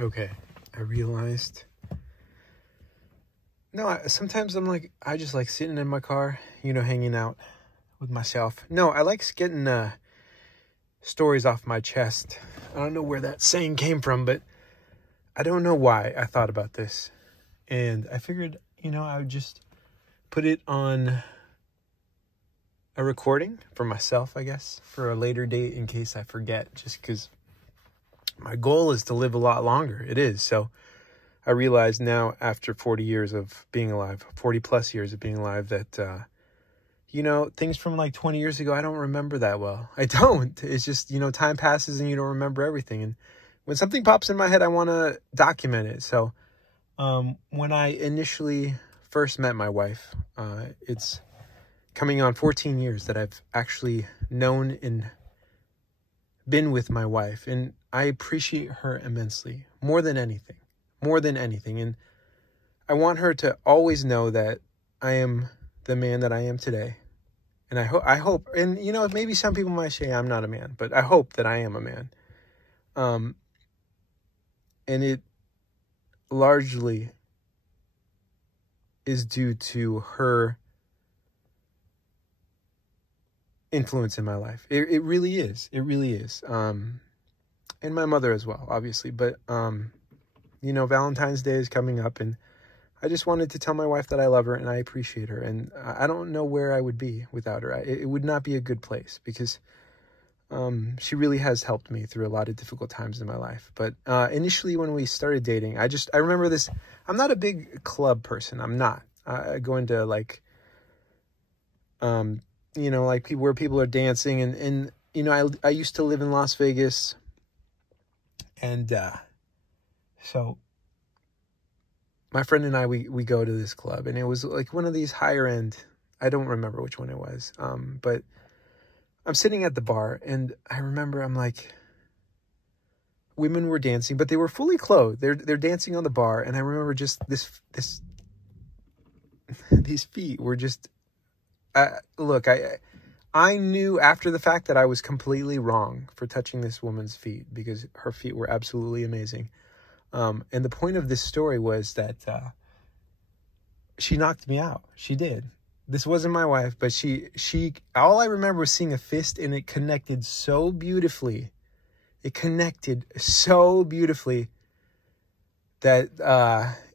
Okay, I realized. No, sometimes I just like sitting in my car, hanging out with myself. No, I like getting stories off my chest. I don't know where that saying came from, but I don't know why I thought about this. And I figured, I would just put it on a recording for myself, I guess, for a later date in case I forget, just because my goal is to live a lot longer. It is. So I realize now, after 40 years of being alive, 40 plus years of being alive, that, things from like 20 years ago, I don't remember that well. I don't. It's just, time passes and you don't remember everything. And when something pops in my head, I want to document it. So when I initially first met my wife, it's coming on 14 years that I've actually known and been with my wife. And I appreciate her immensely, more than anything. And I want her to always know that I am the man that I am today. And I hope, and maybe some people might say I'm not a man, but I hope that I am a man. And it largely is due to her influence in my life. It really is. It really is. And my mother as well, obviously. But, Valentine's Day is coming up, and I just wanted to tell my wife that I love her and I appreciate her. And I don't know where I would be without her. It would not be a good place, because she really has helped me through a lot of difficult times in my life. But initially when we started dating, I remember this. I'm not a big club person. I'm not. I go into like where people are dancing. And I used to live in Las Vegas. And so my friend and I, we go to this club, and it was like one of these higher end, I don't remember which one it was. But I'm sitting at the bar, and I remember I'm like, women were dancing, but they were fully clothed. They're dancing on the bar. And I remember just these feet were just, look, I knew after the fact that I was completely wrong for touching this woman's feet, because her feet were absolutely amazing. And the point of this story was that she knocked me out. She did. This wasn't my wife, but she all I remember was seeing a fist, and it connected so beautifully. It connected so beautifully that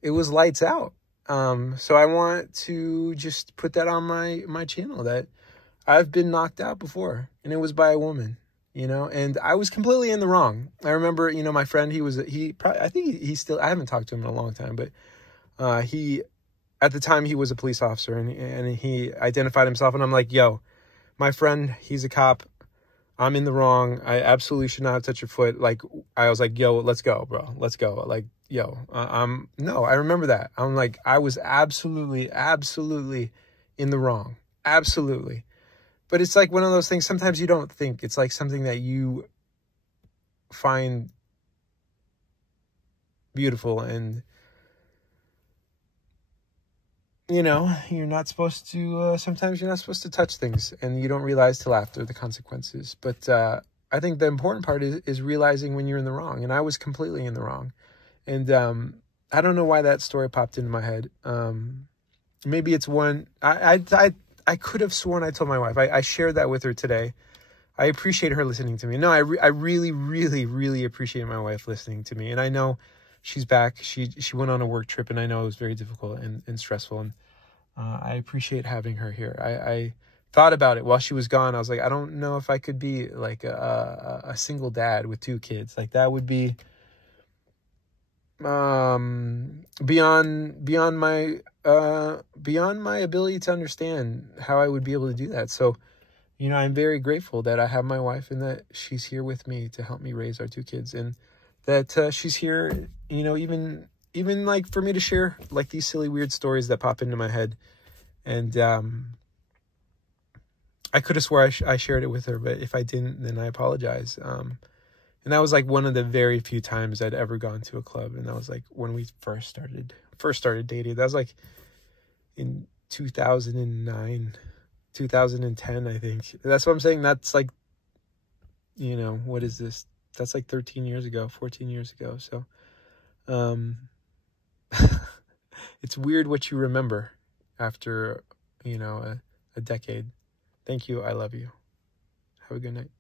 it was lights out. So I want to just put that on my channel, that I've been knocked out before, and it was by a woman, and I was completely in the wrong. I remember, my friend, I haven't talked to him in a long time, but at the time he was a police officer, and he identified himself, and I'm like, yo, my friend, he's a cop. I'm in the wrong. I absolutely should not have touched your foot. Like, I was like, yo, let's go, bro. Let's go. Like, yo, no, I remember that. I'm like, I was absolutely in the wrong. Absolutely. But it's like one of those things, sometimes you don't think. It's like something that you find beautiful, and, you're not supposed to, sometimes you're not supposed to touch things, and you don't realize till after the consequences. But I think the important part is realizing when you're in the wrong, and I was completely in the wrong. And I don't know why that story popped into my head. Maybe it's one, I could have sworn I told my wife. I shared that with her today. I appreciate her listening to me. No, I really, really, really appreciate my wife listening to me. And I know she's back. She went on a work trip, and I know it was very difficult and stressful. And I appreciate having her here. I thought about it while she was gone. I was like, I don't know if I could be like a single dad with 2 kids. Like, that would be beyond my ability to understand how I would be able to do that. So, I'm very grateful that I have my wife, and that she's here with me to help me raise our 2 kids, and that she's here, even like for me to share like these silly, weird stories that pop into my head. And I could have swore I shared it with her, but if I didn't, then I apologize. And that was like one of the very few times I'd ever gone to a club. And that was like when we first started dating. That was like in 2009, 2010, I think. That's what I'm saying. That's like, what is this? That's like 13 years ago, 14 years ago. So It's weird what you remember after, a decade. Thank you. I love you. Have a good night.